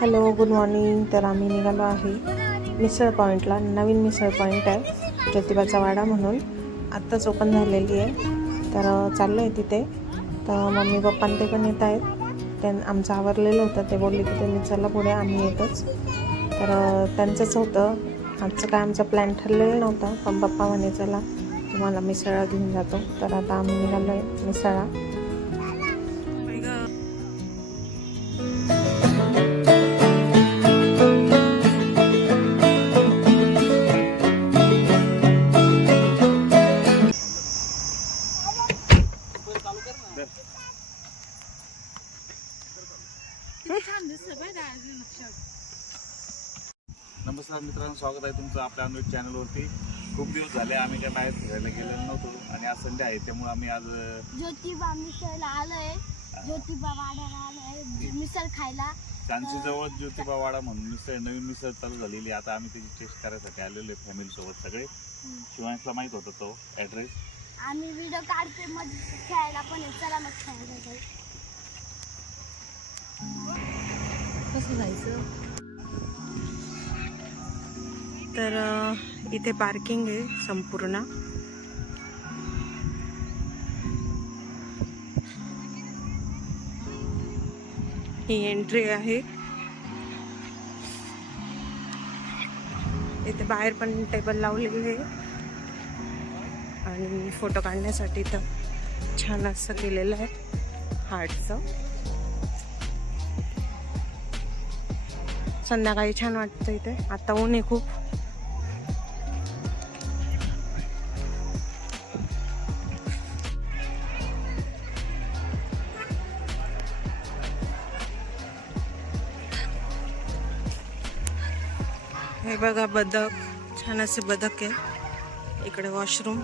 Hello good morning तर आम्ही निघालो आहे मिसळ पॉईंटला नवीन मिसळ पॉईंट आहे. ज्योतिबाचा वाडा म्हणून. आत्ताच ओपन झालेली आहे. तर चाललो आहे तिथे. तर मम्मी पप्पा ते पण येत आहेत. त्यां आमचं आवरलेलं होतं. ते बोलले की तुम्ही चला पुढे आम्ही येतोच. तर त्यांचंच होतं. आजचं काय आमचा प्लॅन ठरलेला नव्हता. पण पप्पा म्हणे चला तुम्हाला मिसळा घेऊन जातो. तर आता आम्ही निघालो आहे मिसळा मित्रांनो स्वागत आहे तुमचं आपल्या अनुज चॅनलवरती. खूप दिवस झाले आम्ही काय बाहेर फिरायला गेलेलो नव्हतो आणि आज संडे आहे त्यामुळे आम्ही आज ज्योतिबा मिसळला आलोय. ज्योतिबा वाड्याला आलोय मिसळ खायला. चांदशी जवळ ज्योतिबा वाडा म्हणून मिसळ नवीन मिसळ चालू झालेली आहे. आता आम्ही त्याची टेस्ट करायसाठी आलेलो आहे फॅमिली सोबत सगळे. शिवांशला माहीत होता तो ऍड्रेस आम्ही व्हिडिओ काढते मग खेळायला पण. चला मग खेळायला. कसं जायचं? तर इथे पार्किंग आहे संपूर्ण. ही एंट्री आहे. इथे बाहेर पण टेबल लावलेले आहे. आणि फोटो काढण्यासाठी तर छान असं केलेलं आहे हार्टचं. संध्याकाळी छान वाटतं इथे. आता ऊन आहे खूप. हे बघा बदक. छान असे बदक आहे. इकडे वॉशरूम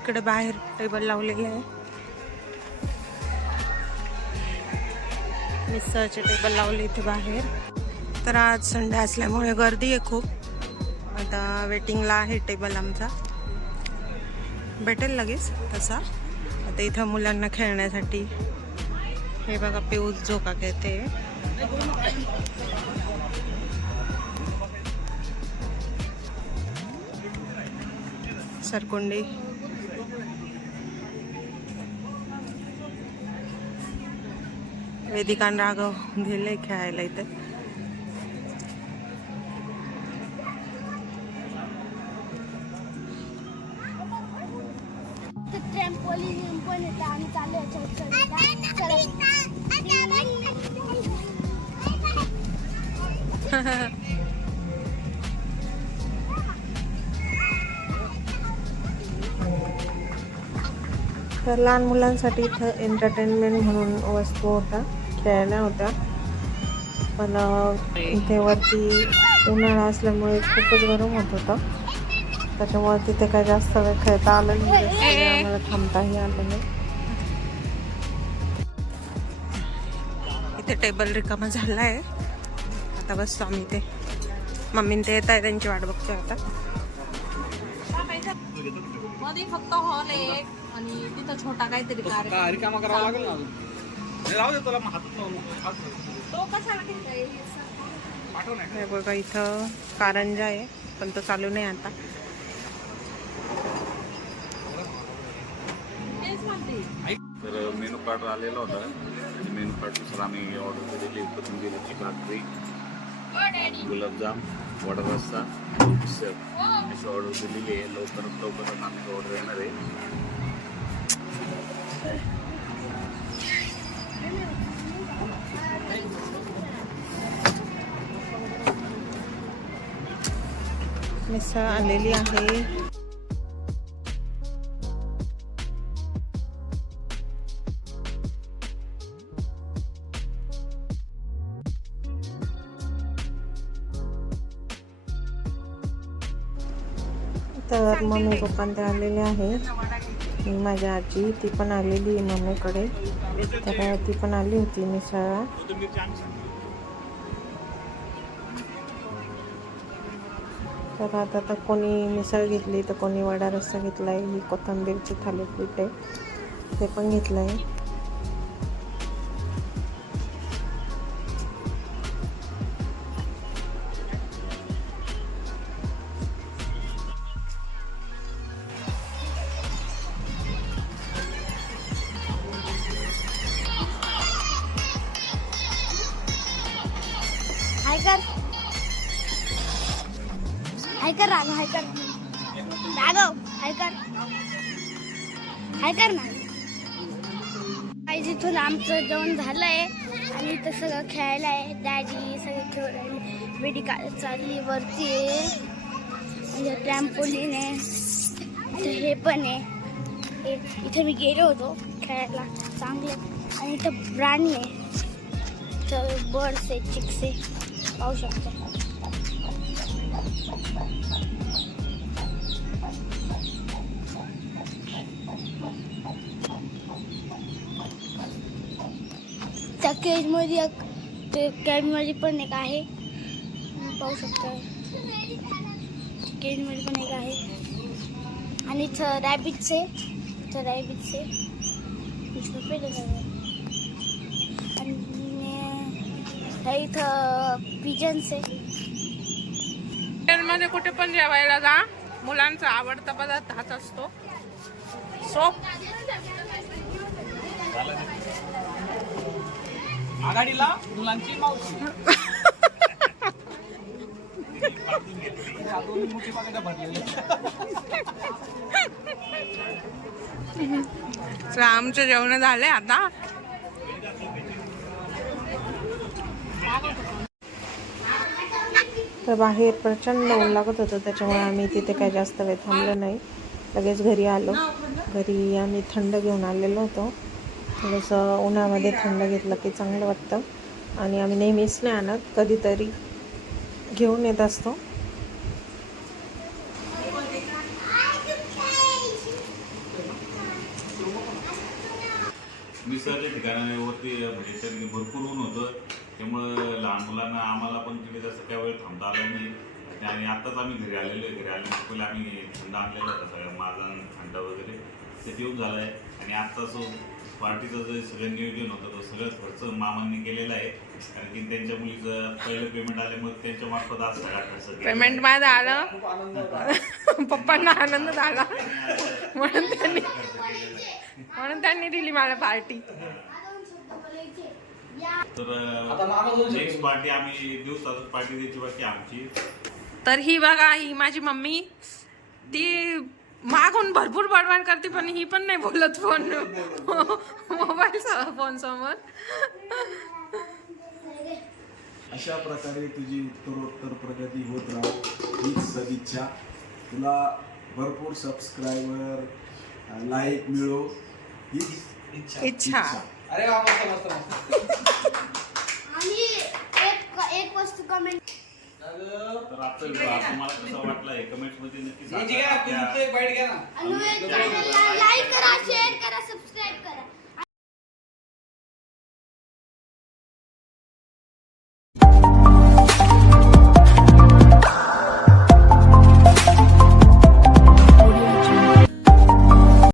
इकडे बाहेर टेबल लावलेले आहे. मिसळचे टेबल लावले इथे बाहेर. तर आज संडे असल्यामुळे गर्दी आहे खूप. आता वेटिंगला आहे टेबल आमचा. भेटेल लगेच तसा. आता इथं मुलांना खेळण्यासाठी. हे बघा पिऊस झोका घेते. सरकोंडी वेदिका आणि राघव गेले खेळायला इथे तर लहान मुलांसाठी इथं एंटरटेनमेंट म्हणून वस्तू होत्या खेळण्या होत्या. पण इथे वरती उन्हाळा असल्यामुळे खूपच गरम होत होतं. त्याच्यामुळे तिथे काही जास्त वेळ खेळता आलं नाही. आम्हाला थांबताही आलं नाही. इथे टेबल रिकामा झाला आहे आता बसतो आम्ही ते मम्मीन ते येत आहे त्यांची वाट बघतोय आता. मध्ये फक्त हॉल आहे आणि तिथं छोटा काहीतरी कार्यक्रम. रिकामा करावा लागेल ना राहू दे तुला हातात तो कशाला घेताय? पाठव नाही हे बघा इथं कारंजा आहे पण तो चालू नाही आता. तर मेनू कार्ड आलेला होता. मेनू कार्डनुसार आम्ही ऑर्डर केलेली कोथिंबीरची भाकरी गुलाबजाम वडा रस्सा अशी ऑर्डर दिलेली आहे. लवकरात लवकरात आमची ऑर्डर येणार आहे. मिसळ आलेली आहे. तर मम्मी पप्पा ते आलेले आहे. माझ्या माझी आजी ती पण आलेली आहे मम्मीकडे. तर ती पण आली होती मिसळा. तर आता तर कोणी मिसळ घेतली तर कोणी वडा रस्सा घेतला आहे ही कोथिंबीरची थालीपीठ आहे. ते पण घेतलं आहे कर राघव हाय कर. राघव हाय कर. हाय कर ना. काही इथून आमचं जेवण झालंय. आणि इथं सगळं खेळायला आहे. डॅडी सगळं खेळ बेडी का चालली वरती आहे. म्हणजे ट्रॅम्पोलिन आहे. इथं हे पण आहे. इथे मी गेलो होतो खेळायला. चांगले. आणि इथं प्राणी आहे. इथं बर्ड्स आहे चिक्स आहे पाहू शकतो. त्या केजमध्ये एक ते केजमध्ये पण एक आहे. पाहू शकता. केजमध्ये पण एक आहे. आणि इथं रॅबिट्स आहे. इथं रॅबिटचे आहे. आणि इथं पिजन्स आहे. मध्ये कुठे पण जेवायला जा. मुलांचा आवडता पदार्थ हाच असतो. सोप आघाडीला मुलांची आमचे जेवण झाले आता. तर बाहेर प्रचंड ऊन लागत होतं त्याच्यामुळे आम्ही तिथे काही जास्त वेळ थांबलो नाही. लगेच घरी आलो. घरी आम्ही थंड घेऊन आलेलो होतो. थोडंसं उन्हामध्ये थंड घेतलं की चांगलं वाटतं. आणि आम्ही नेहमीच नाही आणत कधीतरी घेऊन येत असतो. निसर्ग ठिकाणावरती भरपूर ऊन होतं. त्यामुळं लहान मुलांना आम्हाला पण तिथे जास्त काय थांबता आलं नाही आणि आत्ताच आम्ही घरी आलेलो आहे. घरी आल्यानंतर पहिले आम्ही थंड आणलेला होता सगळं माझा थंड वगैरे. ते देऊन झालं आहे आणि आत्ता जो पार्टीचं जे सगळं नियोजन होतं तो सगळं खर्च मामांनी केलेला आहे. कारण की त्यांच्या मुलीचं पहिलं पेमेंट आल्यामुळे त्यांच्या मार्फत आज सगळा खर्च. पेमेंट माझं आलं. पप्पांना आनंद झाला. म्हणून त्यांनी म्हणून त्यांनी दिली मला पार्टी. तर नेक्स्ट पार्टी आम्ही दिवसाच पार्टी द्यायची बाकी आमची. तर ही बघा ही माझी मम्मी. ती मागून भरपूर बडबड करते पण ही पण नाही बोलत फोन मोबाईल फोन समोर. अशा प्रकारे तुझी उत्तरोत्तर प्रगती होत राहो हीच सदिच्छा. तुला भरपूर सबस्क्रायबर लाईक मिळो. हीच इच्छा. इच्छा. अरे मस्त मस्त मस्त आणि एक एक वस्तू कमेंट तर आजचा व्हिडिओ तुम्हाला कसा वाटला कमेंट्समध्ये नक्की सांगा. तुमचं एक बाईट घ्या ना.